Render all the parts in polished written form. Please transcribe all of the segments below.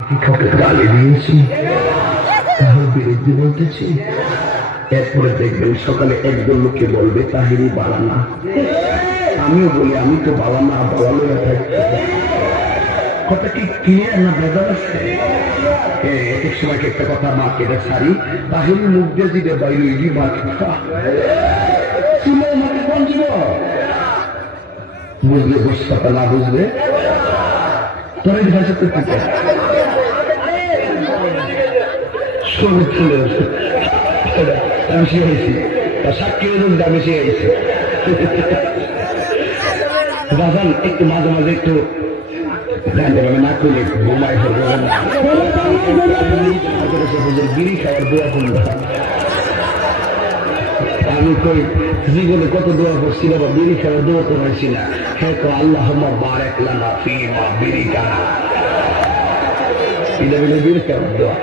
কাউকে গালি দিয়েছি, কারোর বিরুদ্ধে বলতেছি, এরপরে দেখবেন সকালে একজন লোকে বলবে তাহিরি বালা না। আমিও বলি আমি তো বালা না, বালা লইয়া থাকতে। কথা কি ক্লিয়ার না বেদার আছে? এক সময় একটা কথা মা কেটে সারি, তাহিরি মুখ দিয়ে দিলে বাইরে ইডি মা তুমি আমাকে কোন জীব বুঝলে বুঝতে কথা না বুঝবে তোর এই ভাষা তো থাকে আমি শিখেছি সাক্ষী আমি শিখেছি। বাজান একটু মাঝে মাঝে একটু না করলে ঘুমাই বিড়ি খাওয়ার দোয়া করল। আমি কই জীবনে কত দোয়া করছি না, বিড়ি খাওয়ার দোয়া করেছি না। হ্যাঁ তো আল্লাহ বারেক লানা ফিমা বিড়ি কানা বিড়ি খাওয়ার দোয়া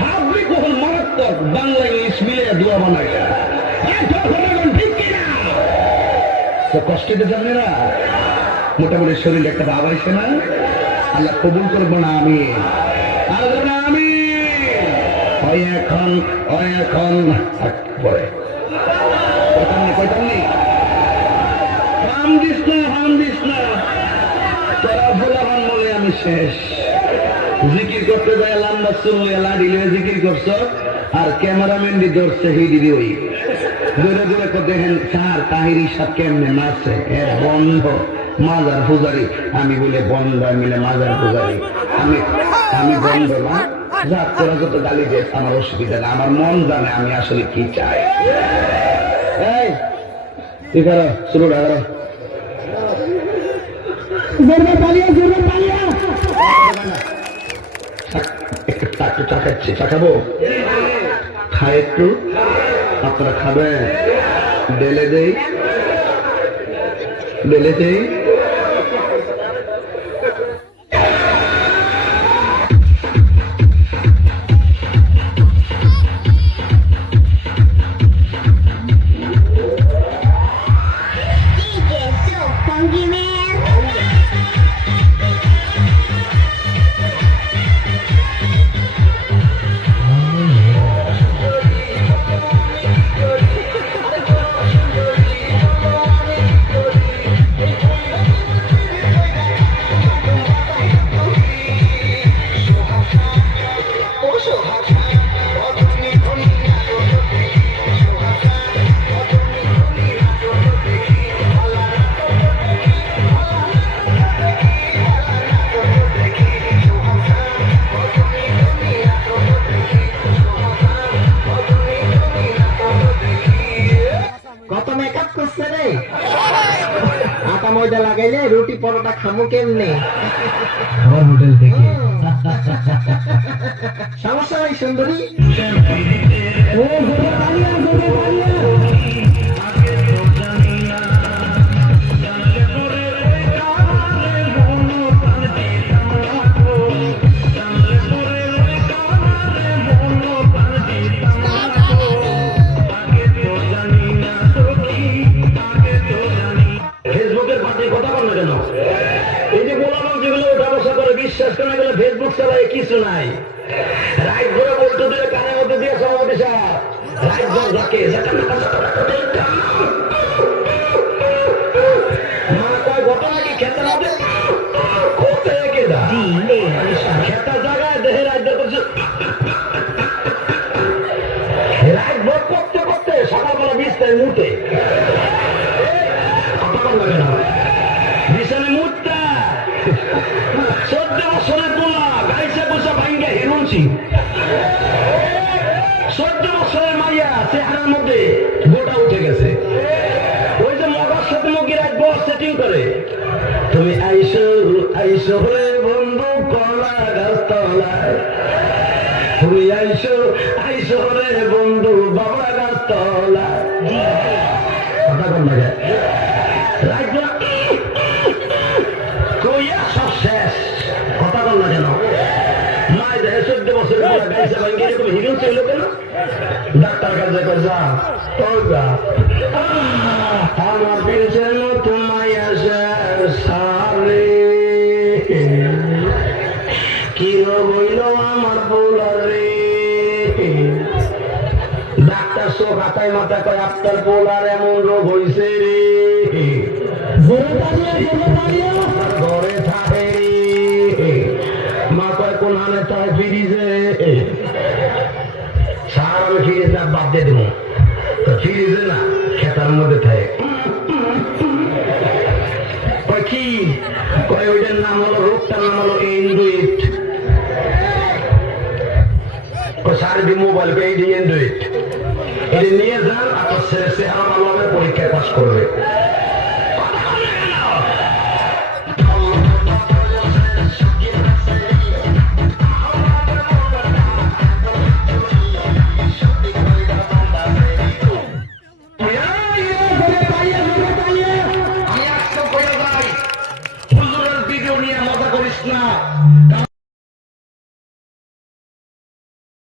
ভাবলি কখন মারাত্মক বাংলা ইংলিশ মিলে দোয়া বানায় তো কষ্ট দিতে না। মোটামুটি শরীরে একটা ভাব আছে না, আল্লাহ কবুল করবো না। আমি আমি এখন পরে আমি শেষ। জিকির করতে যায় লম্বা চুল লাড়ি জিকির করছ আর ক্যামেরাম্যান দি ধরছে হিডি ওই দূরে দূরে দেখেন স্যার তাহিরি সব কেমনে মারছে এর বন্ধ মাজার পূজারি। আমি বলে বন্ধ মিলে মাজার পূজারি। আমি বন্ধ না, যা তোরা যত গালি দিয়েছ আমার অসুবিধা না, আমার মন জানে আমি আসলে কি চাই। এই কি করো শুরু করো একটু চা খাচ্ছি, চা খাবো খাই একটু আপনারা খাবেন। বেলে দেই বেলে দেই আটা ময়দা লাগাইলে রুটি পরোটা খামো কেমনে? হোটেল থেকে সমস্যা নাই সুন্দরী। বিশ্বাস করা গেলে ফেসবুক চালায় কিছু নাই। রাইট ধরে বলতে দিলে কানের মধ্যে দিয়ে সমাবেশ রাইট ধর যাকে ঘটনা কি খেতে হবে খেতার জায়গায় দেহে রাইট ধর করছে। রাইট ভোট করতে করতে সকালবেলা বিছনায় মুটে বিছানে মুটটা 14 বছরের তোলা গাইছে বসে ভাঙ্গে হিরুনছি। 14 বছরের মাইয়া চেহারার মধ্যে গোটা উঠে গেছে। ওই যে মগার সাথে মুখের এক বস সেটিং করে তুমি আইসো আইসো হলে বন্ধু কলা গাছ তলায়, তুমি আইসো আইসো হলে বন্ধু বাবা গাছ তলায়। কথা বল না সব শেষ। কথা বল না কেন মায় দেহে 14 বছরের গাইছে ভাঙ্গে এরকম হিরোন ছিল কেন? ডাক্তার কাছে যা আমার পেয়েছেন তোমায় সারে কি বইল আমার পোলার রে। ডাক্তার চোখ হাতায় মাথা কয় আপনার পোলার এমন রোগ হয়েছে রে, ঘরে থাকে রে। মা কয় কোন হানে তাই ফিরিছে, সার আমি ফিরিস না বাদ দিয়ে দেবো, ফিরিছে না খেতার মধ্যে থাকে। কয় কি কয় ওইটার নাম হলো, রোগটার নাম হলো এন্ড্রয়েড। সারাদিন মোবাইল পেয়ে দিয়ে এন্ড্রয়েড এটা নিয়ে যান, আপনার ছেলে চেহারা ভালো হবে, পরীক্ষায় পাস করবে।